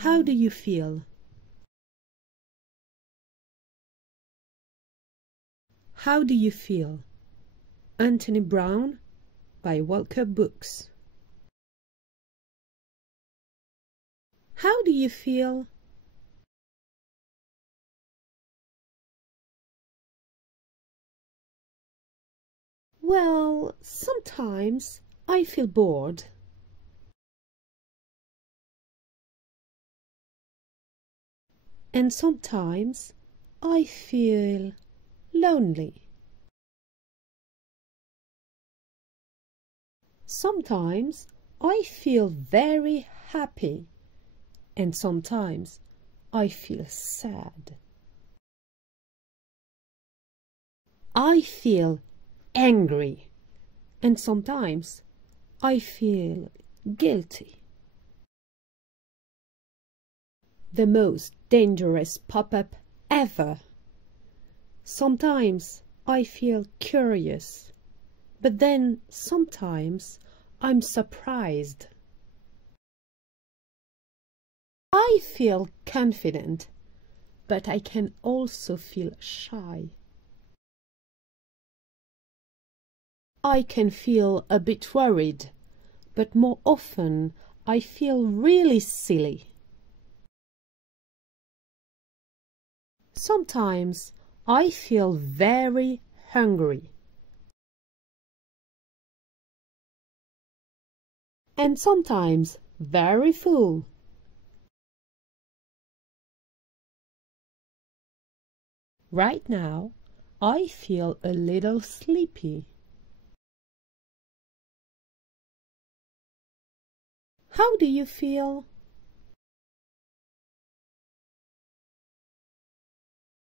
How do you feel? How do you feel? Anthony Brown by Walker Books. How do you feel? Well, sometimes I feel bored. And sometimes I feel lonely. Sometimes I feel very happy, and sometimes I feel sad. I feel angry, and sometimes I feel guilty. The most dangerous pop-up ever. Sometimes I feel curious, but then sometimes I'm surprised. I feel confident, but I can also feel shy. I can feel a bit worried, but more often I feel really silly. Sometimes I feel very hungry. And sometimes very full. Right now, I feel a little sleepy. How do you feel?